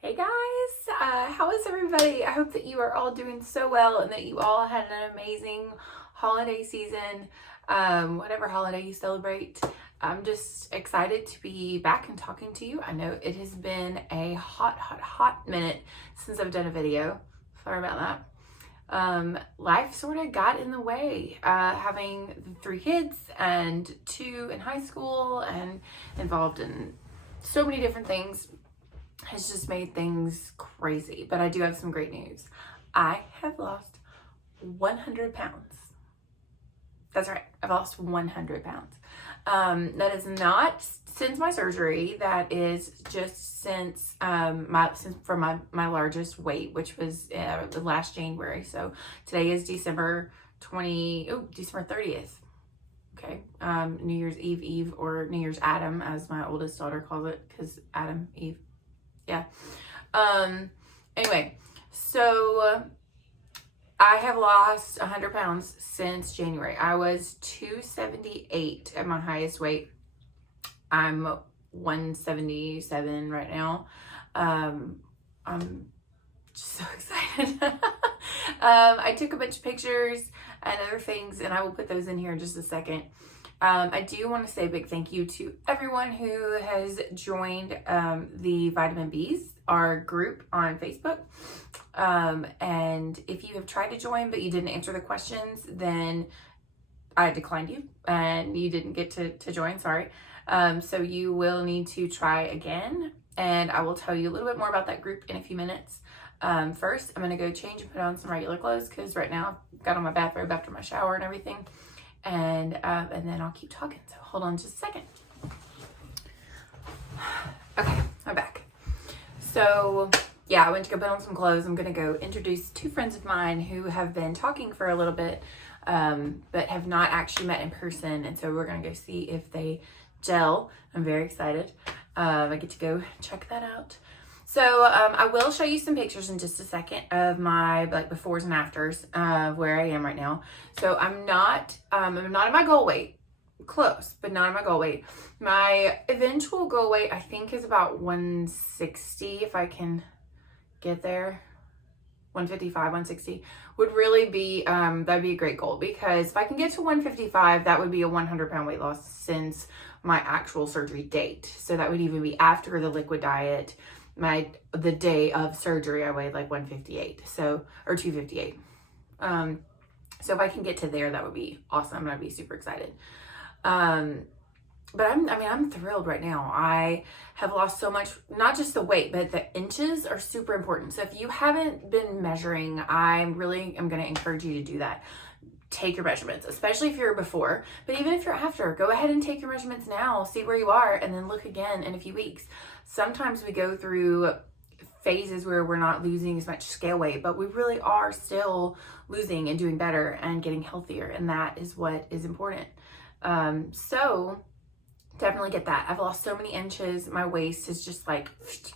Hey guys, how is everybody? I hope that you are all doing so well and that you all had an amazing holiday season, whatever holiday you celebrate. I'm just excited to be back and talking to you. I know it has been a hot minute since I've done a video. Sorry about that. Life sort of got in the way, having 3 kids and 2 in high school and involved in so many different things has just made things crazy. But I do have some great news. I have lost 100 pounds. That's right, I've lost 100 pounds. That is not since my surgery. That is just since my largest weight, which was last January. So today is December 30th. Okay, New Year's Eve, or New Year's Adam, as my oldest daughter calls it, because Adam, Eve. Yeah. Anyway, so I have lost 100 pounds since January. I was 278 at my highest weight. I'm 177 right now. I'm just so excited. I took a bunch of pictures and other things, and I will put those in here in just a second. I do want to say a big thank you to everyone who has joined the Vitamin Bs, our group on Facebook. And if you have tried to join but you didn't answer the questions, then I declined you and you didn't get to join, sorry. So you will need to try again, and I will tell you a little bit more about that group in a few minutes. First, I'm going to go change and put on some regular clothes because right now I've got on my bathrobe after my shower and everything. And then I'll keep talking. So hold on just a second. Okay, I'm back. So yeah, I went to go put on some clothes. I'm gonna go introduce 2 friends of mine who have been talking for a little bit, but have not actually met in person. And so we're gonna go see if they gel. I'm very excited. I get to go check that out. So I will show you some pictures in just a second of my befores and afters of where I am right now. So I'm not in my goal weight, close, but not in my goal weight. My eventual goal weight I think is about 160 if I can get there. 155, 160 would really be that'd be a great goal, because if I can get to 155, that would be a 100-pound weight loss since my actual surgery date. So that would even be after the liquid diet. The day of surgery, I weighed like 158, or 258. So if I can get to there, that would be awesome, and I'd be super excited. But I'm thrilled right now. I have lost so much, not just the weight, but the inches are super important. So if you haven't been measuring, I really am going to encourage you to do that. Take your measurements, especially if you're before, but even if you're after, go ahead and take your measurements now, see where you are, and then look again in a few weeks. Sometimes we go through phases where we're not losing as much scale weight, but we really are still losing and doing better and getting healthier, and that is what is important. So definitely get that. I've lost so many inches. My waist is just like,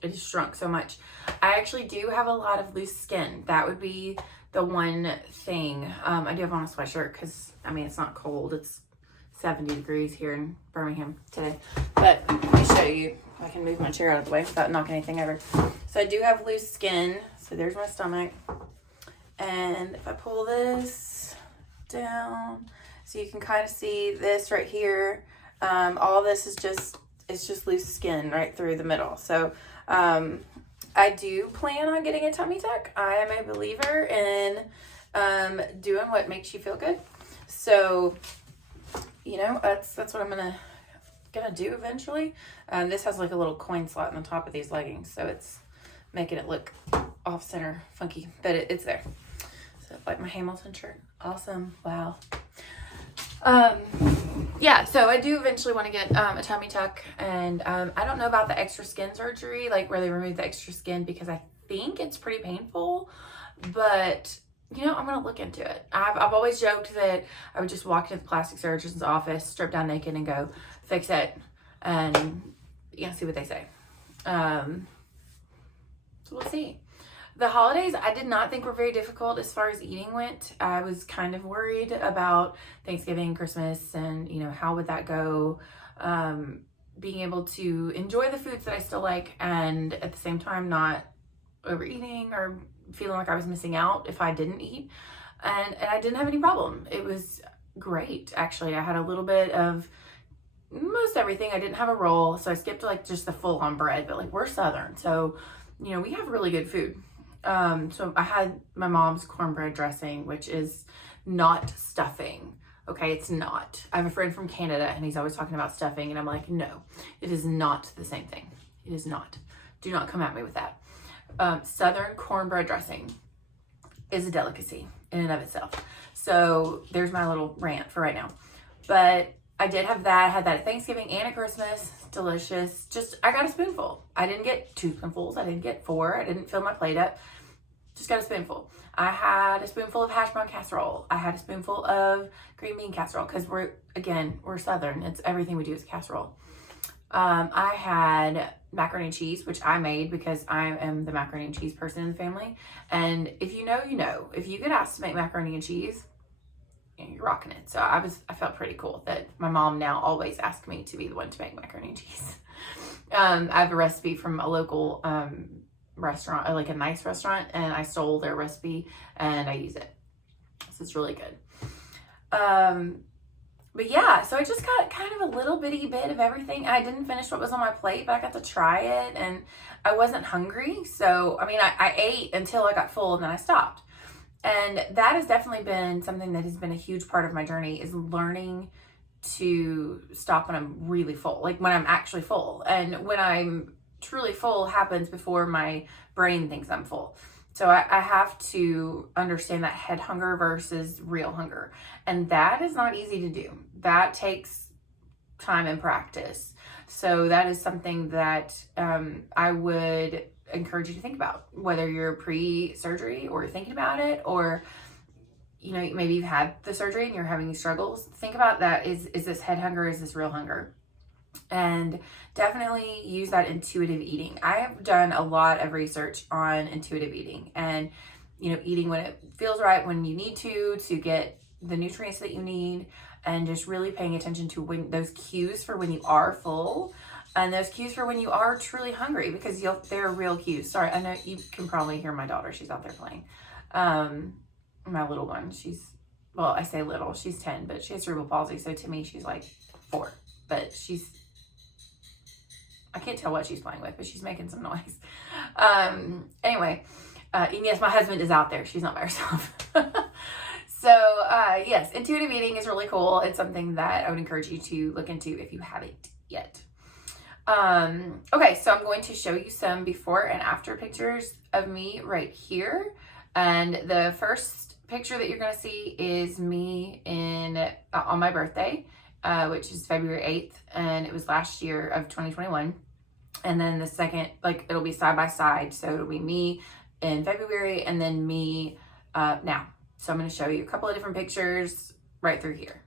it has shrunk so much. I actually do have a lot of loose skin. That would be the one thing. I do have on a sweatshirt because it's not cold. It's 70 degrees here in Birmingham today. But let me show you. I can move my chair out of the way without knocking anything over. So I do have loose skin. So there's my stomach. And if I pull this down, so you can kind of see this right here. All this is just loose skin right through the middle. So I do plan on getting a tummy tuck. I am a believer in doing what makes you feel good. So, that's what I'm gonna do eventually. This has like a little coin slot in the top of these leggings, so it's making it look off center, funky, but it's there. So like my Hamilton shirt, awesome, wow. Yeah, so I do eventually want to get a tummy tuck, and I don't know about the extra skin surgery, like where they remove the extra skin, because I think it's pretty painful, but I'm gonna look into it. I've always joked that I would just walk into the plastic surgeon's office, strip down naked, and go fix it, and see what they say. So we'll see. The holidays, I did not think were very difficult as far as eating went. I was kind of worried about Thanksgiving, Christmas, and how would that go. being able to enjoy the foods that I still like, and at the same time not overeating or feeling like I was missing out if I didn't eat. And I didn't have any problem. It was great, actually. I had a little bit of most everything. I didn't have a roll, so I skipped like just the full-on bread, but like we're Southern, so you know, we have really good food. So I had my mom's cornbread dressing, which is not stuffing. Okay, it's not. I have a friend from Canada and he's always talking about stuffing, and I'm like, no, it is not the same thing. It is not. Do not come at me with that. Southern cornbread dressing is a delicacy in and of itself. So there's my little rant for right now. But I did have that. I had that at Thanksgiving and at Christmas. Delicious. Just, I got a spoonful. I didn't get 2 spoonfuls. I didn't get 4. I didn't fill my plate up. Just got a spoonful. I had a spoonful of hash brown casserole. I had a spoonful of green bean casserole because we're Southern. It's everything we do is casserole. I had macaroni and cheese, which I made because I am the macaroni and cheese person in the family. And if you know, you know. If you get asked to make macaroni and cheese, you're rocking it. So I felt pretty cool that my mom now always asks me to be the one to make macaroni and cheese. I have a recipe from a local restaurant, like a nice restaurant, and I stole their recipe and I use it. So it's really good. But yeah, so I just got kind of a little bitty bit of everything. I didn't finish what was on my plate, but I got to try it and I wasn't hungry. So, I mean, I ate until I got full and then I stopped. And that has definitely been something that has been a huge part of my journey, is learning to stop when I'm really full, like when I'm actually full. And when I'm truly full happens before my brain thinks I'm full. So I have to understand that head hunger versus real hunger. And that is not easy to do. That takes time and practice. So that is something that I would encourage you to think about, whether you're pre-surgery or you're thinking about it, or you know, maybe you've had the surgery and you're having these struggles. Think about that. Is this head hunger? Is this real hunger? And definitely use that intuitive eating. I have done a lot of research on intuitive eating, and you know, eating when it feels right, when you need to get the nutrients that you need, and just really paying attention to when those cues for when you are full and those cues for when you are truly hungry, because they're real cues. Sorry, I know you can probably hear my daughter. She's out there playing. My little one, well, I say little, she's 10, but she has cerebral palsy. So to me, she's like 4, but I can't tell what she's playing with, but she's making some noise. Anyway, and yes, my husband is out there. She's not by herself. So, yes, intuitive eating is really cool. It's something that I would encourage you to look into if you haven't yet. Okay, so I'm going to show you some before and after pictures of me right here. And the first picture that you're going to see is me on my birthday, which is February 8th, and it was last year of 2021. And then the second, like, it'll be side by side. So it'll be me in February and then me now. So I'm going to show you a couple of different pictures right through here.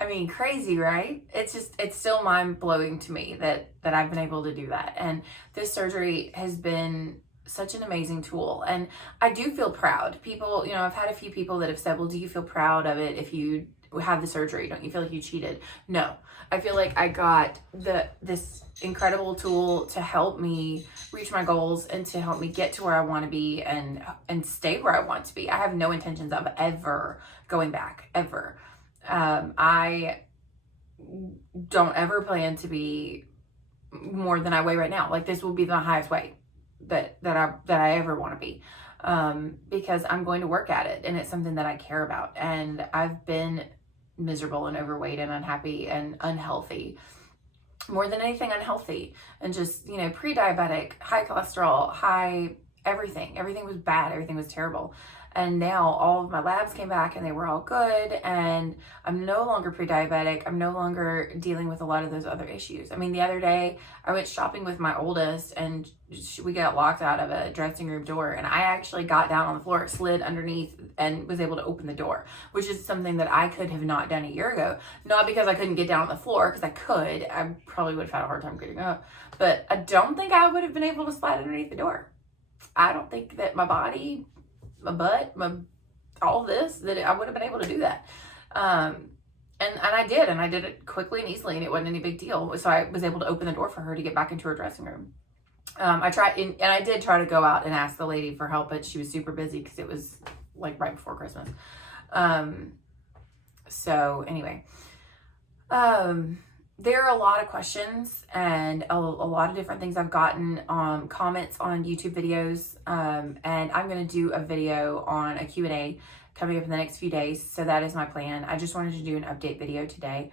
I mean, crazy, right? It's still mind blowing to me that I've been able to do that. And this surgery has been such an amazing tool. And I do feel proud. People, you know, I've had a few people that have said, well, do you feel proud of it if you have the surgery? Don't you feel like you cheated? No, I feel like I got this incredible tool to help me reach my goals and to help me get to where I want to be and stay where I want to be. I have no intentions of ever going back, ever. I don't ever plan to be more than I weigh right now. Like, this will be the highest weight that I ever want to be, because I'm going to work at it, and it's something that I care about. And I've been miserable and overweight and unhappy and unhealthy, more than anything unhealthy, and just, you know, pre-diabetic, high cholesterol, high everything. Everything was bad. Everything was terrible. And now all of my labs came back and they were all good, and I'm no longer pre-diabetic. I'm no longer dealing with a lot of those other issues. I mean, the other day I went shopping with my oldest, and we got locked out of a dressing room door, and I actually got down on the floor, slid underneath, and was able to open the door, which is something that I could have not done a year ago. Not because I couldn't get down on the floor, because I could. I probably would have had a hard time getting up, but I don't think I would have been able to slide underneath the door. I don't think that my body, my butt, all this, that I would have been able to do that. And I did it quickly and easily, and it wasn't any big deal. So I was able to open the door for her to get back into her dressing room. I tried, and I did try to go out and ask the lady for help, but she was super busy because it was like right before Christmas. So anyway, there are a lot of questions and a lot of different things I've gotten comments on YouTube videos, and I'm going to do a video on a Q&A coming up in the next few days. So that is my plan. I just wanted to do an update video today,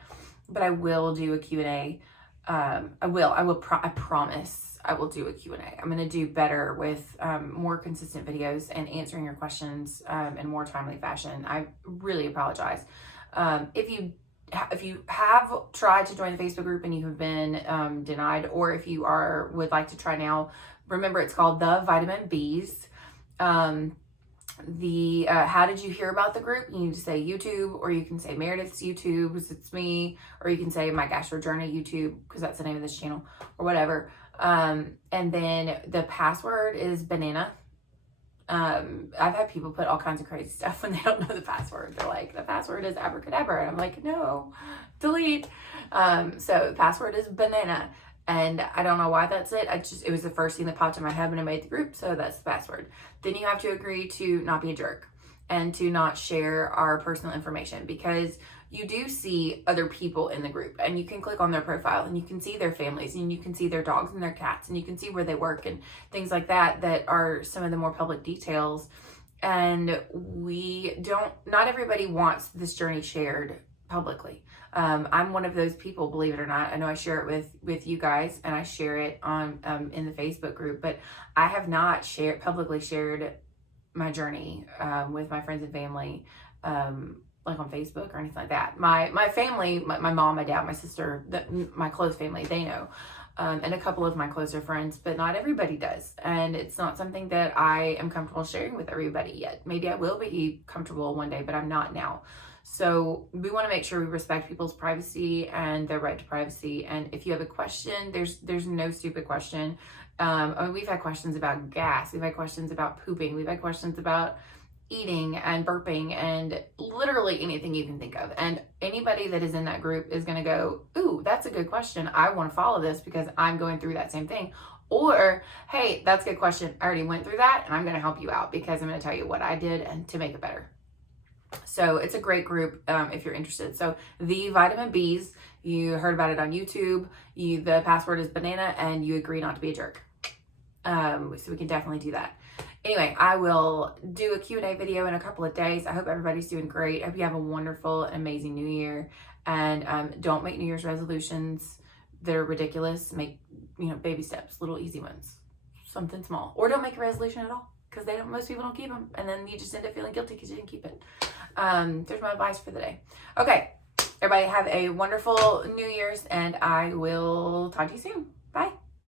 but I will do a Q&A. I promise I will do a Q&A. I'm going to do better with more consistent videos and answering your questions in more timely fashion. I really apologize. If you have tried to join the Facebook group and you have been denied, or if you would like to try now, remember it's called The Vitamin Bees. How did you hear about the group? You need to say YouTube, or you can say Meredith's YouTube, because it's me, or you can say My Gastric Journey YouTube, because that's the name of this channel, or whatever. And then the password is banana. I've had people put all kinds of crazy stuff when they don't know the password. They're like, the password is abracadabra. And I'm like, no, delete. So the password is banana. And I don't know why that's it. It was the first thing that popped in my head when I made the group. So that's the password. Then you have to agree to not be a jerk and to not share our personal information, because you do see other people in the group, and you can click on their profile and you can see their families, and you can see their dogs and their cats, and you can see where they work and things like that are some of the more public details. And not everybody wants this journey shared publicly. I'm one of those people, believe it or not. I know I share it with you guys, and I share it on in the Facebook group, but I have not publicly shared my journey with my friends and family, like on Facebook or anything like that. My family, my mom, my dad, my sister, my close family, they know, and a couple of my closer friends, but not everybody does. And it's not something that I am comfortable sharing with everybody yet. Maybe I will be comfortable one day, but I'm not now. So we want to make sure we respect people's privacy and their right to privacy. And if you have a question, there's no stupid question. I mean, we've had questions about gas. We've had questions about pooping. We've had questions about eating and burping and literally anything you can think of. And anybody that is in that group is going to go, ooh, that's a good question. I want to follow this because I'm going through that same thing. Or, hey, that's a good question. I already went through that, and I'm going to help you out because I'm going to tell you what I did and to make it better. So it's a great group if you're interested. So The Vitamin Bees, you heard about it on YouTube. The password is banana, and you agree not to be a jerk. So we can definitely do that. Anyway, I will do a Q&A video in a couple of days. I hope everybody's doing great. I hope you have a wonderful and amazing new year. And don't make New Year's resolutions that are ridiculous. Make, baby steps, little easy ones, something small. Or don't make a resolution at all, because most people don't keep them. And then you just end up feeling guilty because you didn't keep it. There's my advice for the day. Okay, everybody have a wonderful New Year's, and I will talk to you soon.